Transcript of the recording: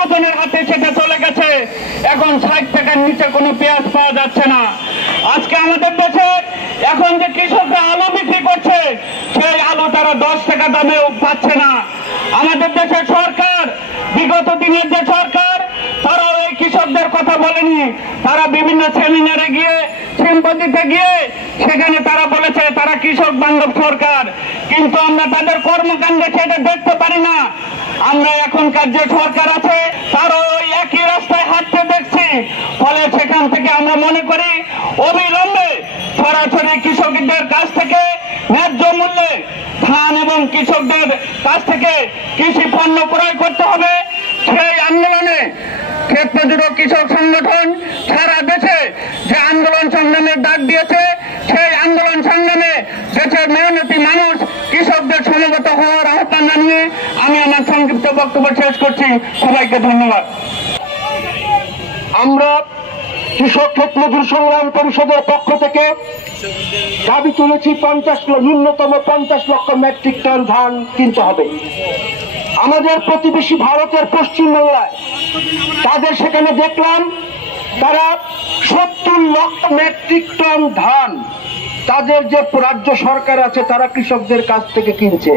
মহাজনের হাতে সেটা চলে গেছে। এখন 60 টাকার নিচে কোনো পেঁয়াজ পাওয়া যাচ্ছে না। আজকে আমাদের দেশে এখন যে কৃষকরা আলু বিক্রি করছে, সেই আলু তারা 10 টাকা দামেও পাচ্ছে না। আমাদের দেশের সরকার, বিগত দিনের যে সরকার, তারাও এই কৃষকদের কথা বলেনি। তারা বিভিন্ন সেমিনারে গিয়ে, সিম্পোজিতে গিয়ে সেখানে তারা বলেছে তারা কৃষক বান্ধব সরকার, কিন্তু আমরা তাদের কর্মকাণ্ডে সেটা দেখতে পারি না। আমরা এখনকার যে সরকার আছে তারও ওই একই রাস্তায় হাঁটতে দেখছি। ফলে সেখান থেকে আমরা মনে করি অবিলম্বে সরাসরি কৃষকদের কাছ থেকে ন্যায্য মূল্যে ধান এবং কৃষকদের কাছ থেকে কৃষি পণ্য ক্রয় করতে হবে। সেই আন্দোলনে ক্ষেত্রজুড়ে কৃষক সংগঠন সারা দেশে যে আন্দোলন সংগ্রামের ডাক দিয়েছে, সেই আন্দোলন সংগ্রামে দেশের মেহনতি মানুষ কৃষকদের সমবেত হওয়ার আহ্বান জানিয়ে আমি আমার সংক্ষিপ্ত বক্তব্য শেষ করছি। সবাইকে ধন্যবাদ। আমরা কৃষক ক্ষেত মজুর সংগ্রাম পরিষদের পক্ষ থেকে দাবি তুলেছি ন্যূনতম 50 লক্ষ মেট্রিক টন ধান কিনতে হবে। আমাদের প্রতিবেশী ভারতের পশ্চিমবাংলায় তাদের সেখানে দেখলাম তারা 70 লক্ষ মেট্রিক টন ধান তাদের যে রাজ্য সরকার আছে তারা কৃষকদের কাছ থেকে কিনছে।